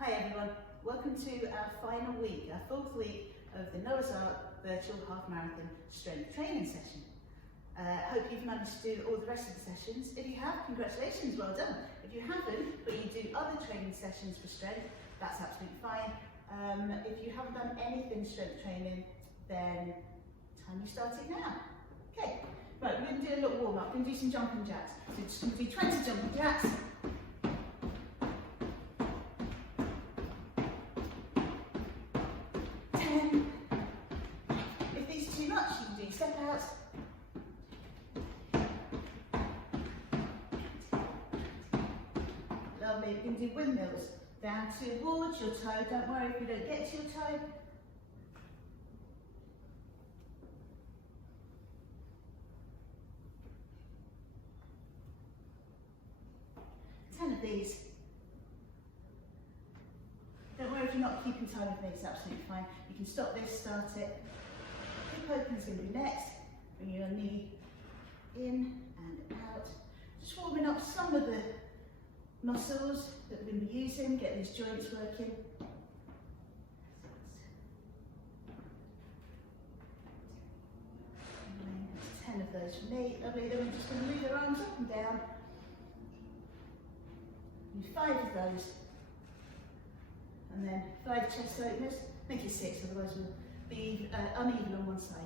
Hi everyone, welcome to our final week, our fourth week of the Noah's Ark Virtual Half Marathon Strength Training Session. Hope you've managed to do all the rest of the sessions. If you have, congratulations, well done. If you haven't, but you do other training sessions for strength, that's absolutely fine. If you haven't done anything strength training, then time you start it now. Okay, right, we're going to do a little warm up. We're going to do some jumping jacks. So just going to do 20 jumping jacks. 10. If these are too much, you can do step outs. 20. Lovely, you can do windmills. Down towards your toe, don't worry if you don't get to your toe. 10 of these. Don't worry if you're not keeping time with me, it's absolutely fine. You can stop this, start it. Hip open is going to be next. Bring your knee in and out. Just warming up some of the muscles that we're going to be using, get these joints working. 10 of those for me. Lovely, then we're just going to move our arms up and down. Do 5 of those. And then 5 chest openers. Make it 6, otherwise we'll be uneven on one side.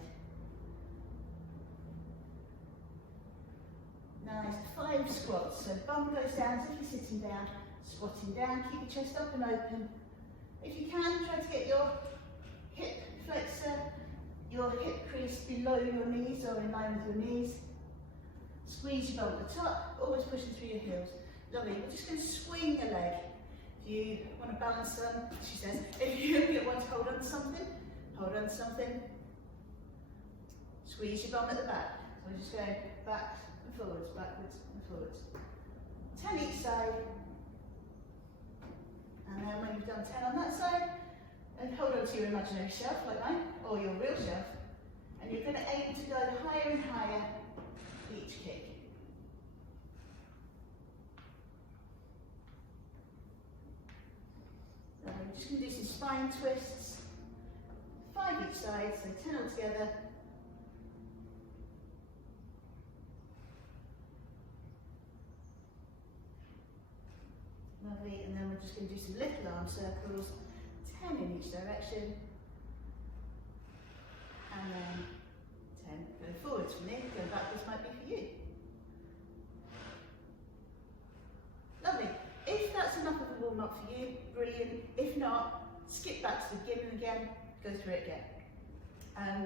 Nice. 5 squats. So bum goes down as if you're sitting down, squatting down. Keep your chest up and open. If you can, try to get your hip flexor, your hip crease below your knees or in line with your knees. Squeeze your bum at the top, always pushing through your heels. Lovely. We're just going to swing a leg. If you want to balance she says, if you want to hold on to something, hold on to something. Squeeze your bum at the back. So we're just going back and forwards, backwards and forwards. 10 each side. And then when you've done 10 on that side, and hold on to your imaginary shelf like mine, or your real shelf. And you're going to aim to go higher and higher each kick. So we're just going to do some spine twists. 5 each side, so 10 all together. Lovely, and then we're just going to do some little arm circles. 10 in each direction. And then 10 go forwards for me, go backwards might be for you. Lovely. If that's enough of a warm up for you, brilliant. If not, skip back to the beginning again, go through it again.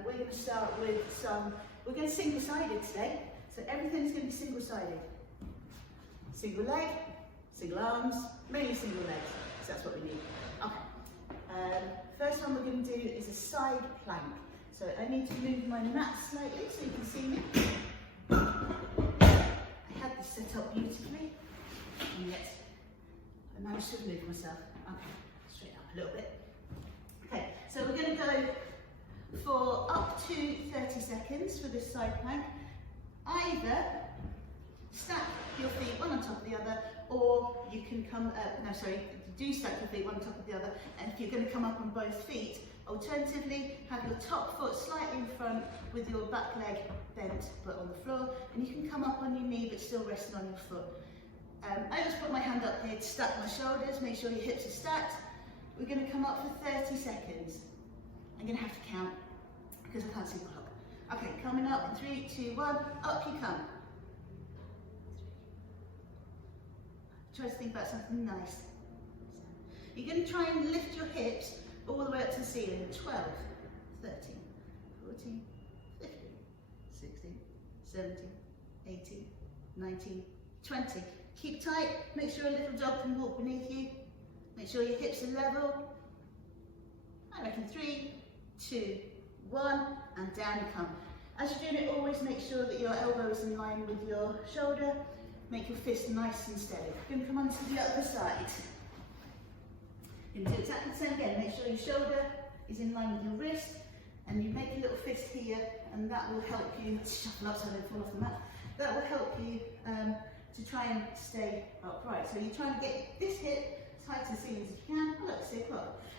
We're going to start with we're going to single-sided today, so everything's going to be single-sided. Single leg, single arms, mainly single legs, so that's what we need. Okay. First one we're going to do is a side plank. So I need to move my mat slightly so you can see me. I had this set up beautifully, and yet I managed to move myself. Okay, straighten up a little bit. Okay, so we're going to go for up to 30 seconds for this side plank. Either stack your feet one on top of the other, or you can do stack your feet one on top of the other, and if you're going to come up on both feet, alternatively, have your top foot slightly in front with your back leg bent but on the floor, and you can come up on your knee but still resting on your foot. I just put my hand up here to stack my shoulders, make sure your hips are stacked. We're going to come up for 30 seconds. I'm going to have to count because I can't see the clock. Okay, coming up, 3, 2, 1, up you come. Try to think about something nice. You're going to try and lift your hips all the way up to the ceiling. 12, 13, 14, 15, 16, 17, 18, 19, 20. Keep tight, make sure a little dog can walk beneath you. Make sure your hips are level. I reckon 3, 2, 1, and down you come. As you're doing it, always make sure that your elbow is in line with your shoulder. Make your fist nice and steady. You're going to come on to the other side. You're going to do exactly the same again. Make sure your shoulder is in line with your wrist, and you make a little fist here, and that will help you shuffle up so I don't fall off the mat. That will help you to try and stay upright. So you're trying to get this hip as high to the ceiling as you can.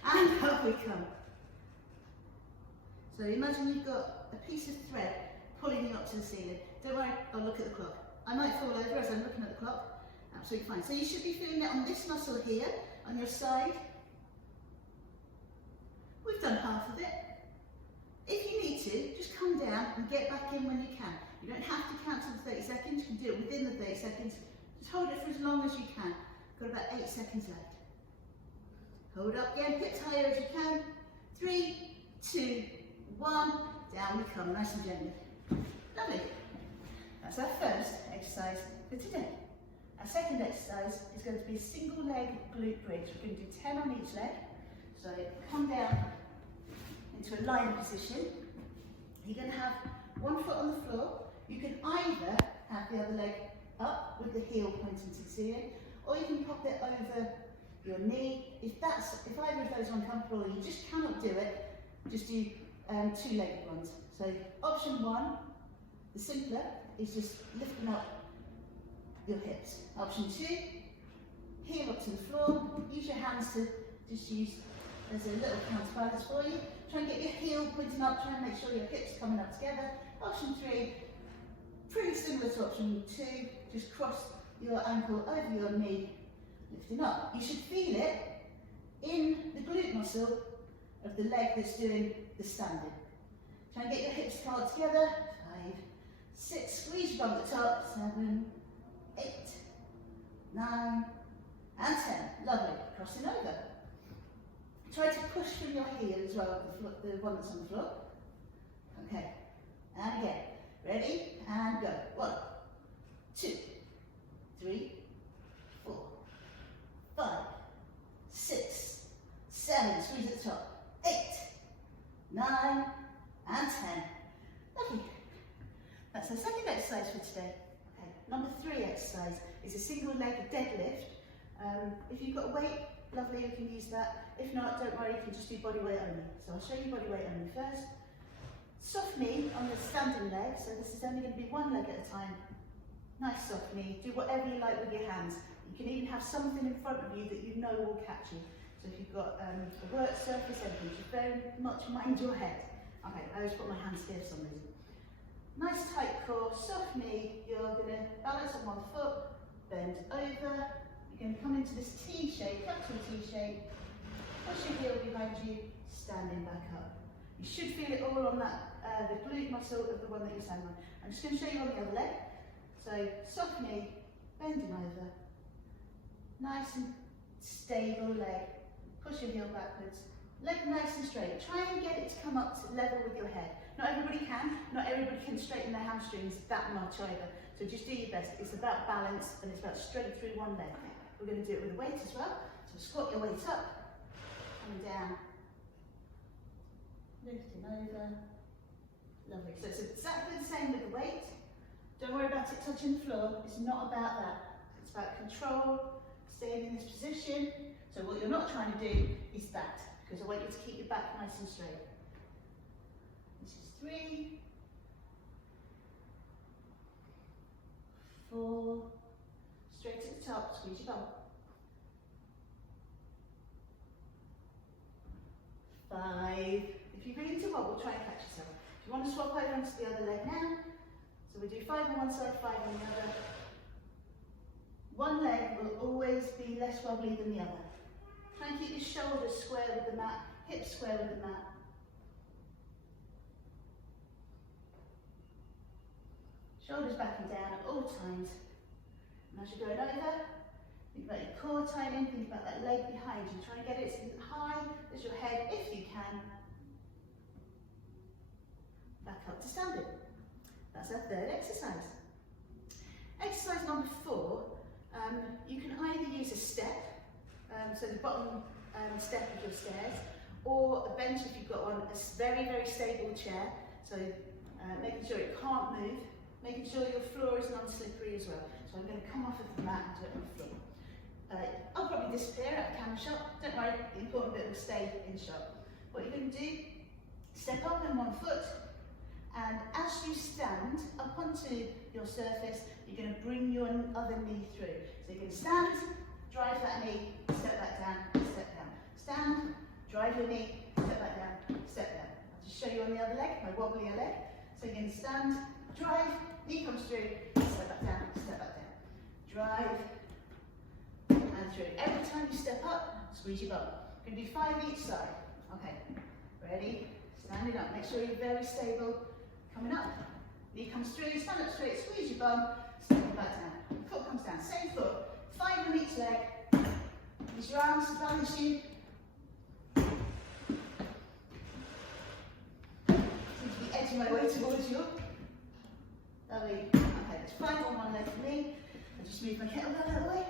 and up we come. So imagine you've got a piece of thread pulling you up to the ceiling. Don't worry, I'll look at the clock. I might fall over as I'm looking at the clock. Absolutely fine. So you should be feeling it on this muscle here, on your side. We've done half of it. If you need to, just come down and get back in when you can. You don't have to count to the 30 seconds, you can do it within the 30 seconds. Just hold it for as long as you can. Got about 8 seconds left. Hold up again, hips higher as you can. 3, 2, 1, down we come, nice and gently. Lovely. That's our first exercise for today. Our second exercise is going to be a single leg glute bridge. We're going to do 10 on each leg. So come down into a lying position. You're going to have one foot on the floor. You can either have the other leg up with the heel pointing to the ceiling, or you can pop it over your knee. If either of those are uncomfortable, or you just cannot do it, just do 2-legged ones. So option 1, the simpler, is just lifting up your hips. Option 2, heel up to the floor. Use your hands to just use as a little counterbalance for you. Try and get your heel pointing up, try and make sure your hips coming up together. Option 3, pretty similar to option 2, just cross your ankle over your knee, lifting up. You should feel it in the glute muscle of the leg that's doing the standing. Try and get your hips curled together. 5, 6, squeeze your bum at the top. 7, 8, 9, and 10. Lovely. Crossing over. Try to push from your heel as well, the one that's on the floor. Okay. And again. Ready? And go. 1, 2, 3, 4, 5, 6, 7. Squeeze at the top. 8, 9, and 10. Lovely. That's our second exercise for today. Okay. Number 3 exercise is a single leg deadlift. If you've got a weight, lovely, you can use that. If not, don't worry, you can just do body weight only. So I'll show you body weight only first. Soft knee on the standing leg, so this is only going to be 1 leg at a time. Nice soft knee. Do whatever you like with your hands. You can even have something in front of you that you know will catch you. So if you've got a work surface, anything, just very much mind your head. Okay, I always put my hands here for some reason. Nice tight core, soft knee. You're going to balance on one foot, bend over. You're going to come into this T shape, capital T shape. Push your heel behind you, standing back up. You should feel it all on that the glute muscle of the one that you're standing on. I'm just going to show you on the other leg. So soft knee, bending over. Nice and stable leg. Push your heel backwards. Leg nice and straight. Try and get it to come up to level with your head. Not everybody can. Not everybody can straighten their hamstrings that much either. So just do your best. It's about balance and it's about straight through one leg. We're going to do it with a weight as well. So squat your weight up, coming down, lifting over. Lovely. So it's exactly the same with the weight. Don't worry about it touching the floor. It's not about that. It's about control, staying in this position. So what you're not trying to do is that, because I want you to keep your back nice and straight. This is 3, 4, straight to the top, squeeze your bum. 5, if you begin to wobble, try and catch yourself. If you want to swap over onto the other leg now, so we do 5 on one side, 5 on the other. One leg will always be less wobbly than the other. Try and keep your shoulders square with the mat, hips square with the mat. Shoulders back and down at all times. And as you're going over, think about your core tightening, think about that leg behind you. Try and get it as high as your head if you can. Back up to standing. That's our third exercise. Exercise number 4, you can either use a step, so the bottom step of your stairs, or a bench if you've got one, a very, very stable chair, so making sure it can't move, making sure your floor is non-slippery as well. So I'm going to come off of the mat and do it on the floor. I'll probably disappear out of camera shot, don't worry, the important bit will stay in shot. What you're going to do, step up on one foot, and as you stand up onto your surface, you're going to bring your other knee through. So you're going to stand, drive that knee, step back down, step down. Stand, drive find your knee, step back down, step down. I'll just show you on the other leg, my wobblier leg. So you're going to stand, drive, knee comes through, step back down, step back down. Drive, and through. Every time you step up, squeeze your bum. We're going to do 5 each side. Okay, ready? Standing up. Make sure you're very stable. Coming up, knee comes through, stand up straight, squeeze your bum, step back down. Foot comes down, same foot. 5 on each leg. Use your arms to balance you. Seem to be edging my way towards you. Lovely. Okay, that's 5 on one leg for me. I just move my kettlebell out of the way.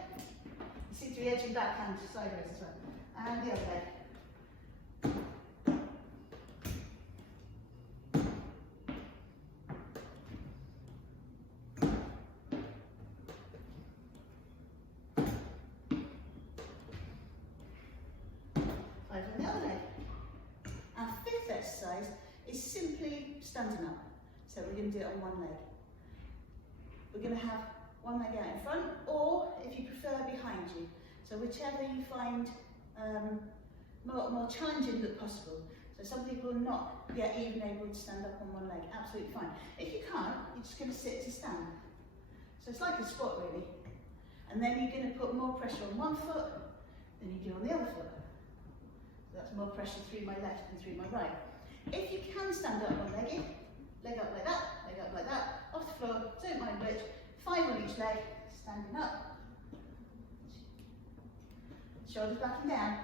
You seem to be edging back and sideways as well. And the other leg. Standing up. So we're going to do it on one leg. We're going to have one leg out in front, or if you prefer, behind you. So whichever you find more challenging look possible. So some people are not yet even able to stand up on one leg. Absolutely fine. If you can't, you're just going to sit to stand. So it's like a squat really. And then you're going to put more pressure on one foot than you do on the other foot. So that's more pressure through my left than through my right. If you can stand up one-legged, leg up like that, off the floor, don't mind which, 5 on each leg, standing up. Shoulders back and down.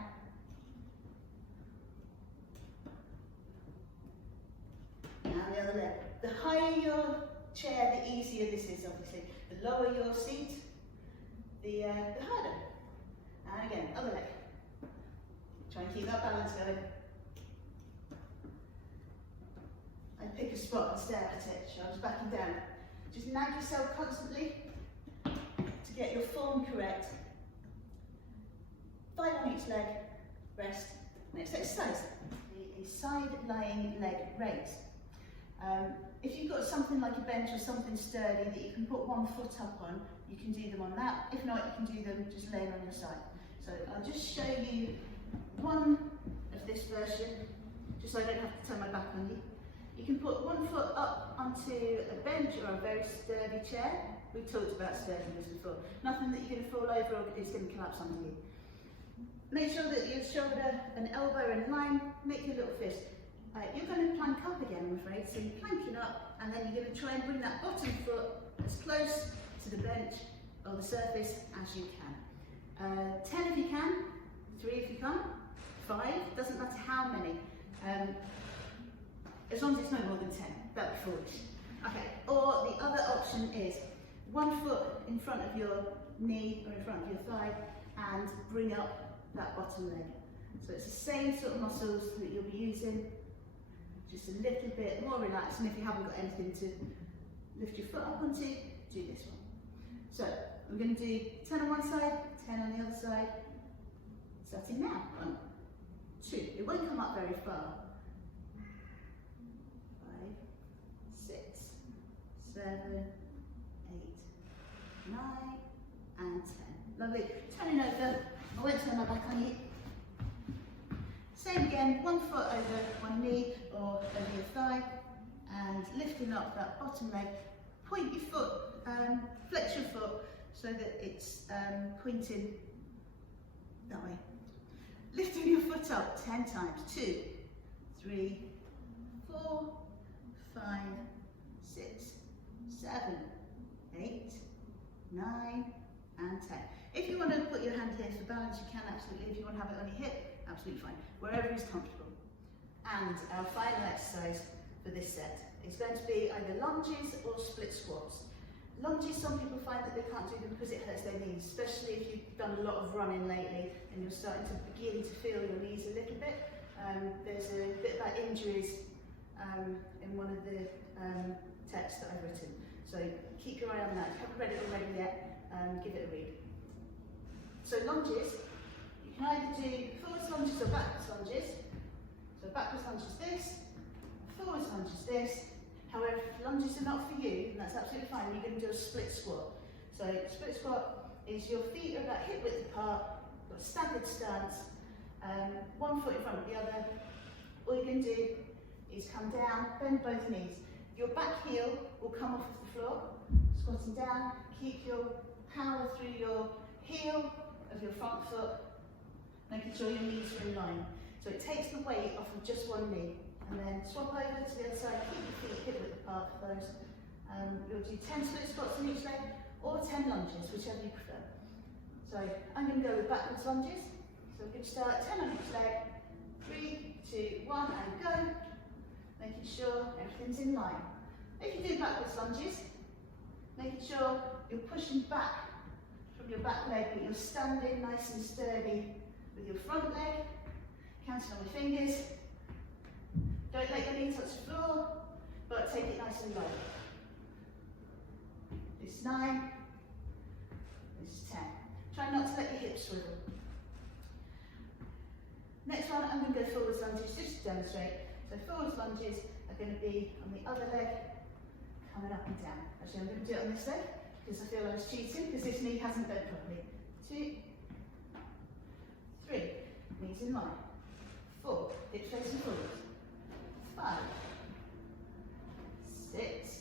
Now the other leg. The higher your chair, the easier this is obviously. The lower your seat, the harder. And again, other leg. Try and keep that balance going. And pick a spot and stare at it, shoulders back and down. Just nag yourself constantly to get your form correct. 5 on each leg, rest. Next exercise, a side-lying leg raise. If you've got something like a bench or something sturdy that you can put one foot up on, you can do them on that. If not, you can do them just laying on your side. So I'll just show you one of this version, just so I don't have to turn my back on you. You can put one foot up onto a bench or a very sturdy chair. We talked about sturdiness before. Nothing that you're going to fall over or it's going to collapse under you. Make sure that your shoulder and elbow are in line. Make your little fist. You're going to plank up again, I'm afraid. So you're planking up, and then you're going to try and bring that bottom foot as close to the bench or the surface as you can. 10 if you can, 3 if you can't, 5, doesn't matter how many. As long as it's no more than 10, that'd be foolish. Okay, or the other option is 1 foot in front of your knee or in front of your thigh and bring up that bottom leg. So it's the same sort of muscles that you'll be using, just a little bit more relaxed, and if you haven't got anything to lift your foot up onto, do this one. So we're going to do 10 on one side, 10 on the other side. Starting now. 1, 2. It won't come up very far. 5, 6, 7, 8, 9, and 10. Lovely. Turning over. I won't turn my back on you. Same again, 1 foot over one knee or over your thigh, and lifting up that bottom leg. Point your foot, flex your foot so that it's pointing that way. Lifting your foot up 10 times. 2, 3, 4, 5, 6, 7, 8, 9, and 10. If you want to put your hand here for balance, you can absolutely. If you want to have it on your hip, absolutely fine. Wherever is comfortable. And our final exercise for this set is going to be either lunges or split squats. Lunges, some people find that they can't do them because it hurts their knees, especially if you've done a lot of running lately and you're starting to begin to feel your knees a little bit. There's a bit about injuries in one of the texts that I've written. So keep your eye on that. If you haven't read it already yet, give it a read. So lunges, you can either do forwards lunges or backwards lunges. So backwards lunge is this, forwards lunge is this. However, if lunges are not for you, and that's absolutely fine, you're going to do a split squat. So split squat is your feet are about hip width apart, got a staggered stance, one foot in front of the other. All you're going to do is come down, bend both knees. Your back heel will come off of the floor, squatting down. Keep your power through your heel of your front foot, making sure your knees are in line. So it takes the weight off of just one knee. And then swap over to the other side, keep your feet hip width apart for those. You'll do 10 split squats on each leg, or 10 lunges, whichever you prefer. So I'm going to go with backwards lunges. So we're going to start 10 on each leg. 3, 2, 1, and go. Making sure everything's in line. If you do backwards lunges, making sure you're pushing back from your back leg, but you're standing nice and sturdy with your front leg, counting on your fingers. Don't let your knee touch the floor, but take it nice and low. This is 9, this is 10. Try not to let your hips swivel. Next one, I'm going to go forwards lunges just to demonstrate. So forwards lunges are going to be on the other leg, coming up and down. Actually, I'm going to do it on this leg, because I feel I was cheating, because this knee hasn't bent properly. 2, 3, knees in line. 4, hips facing forward. 5, 6,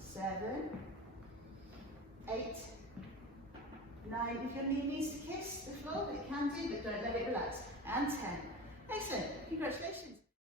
7, 8, 9. If your knee needs to kiss the floor, it can do, but don't let it relax. And 10. Excellent. Congratulations.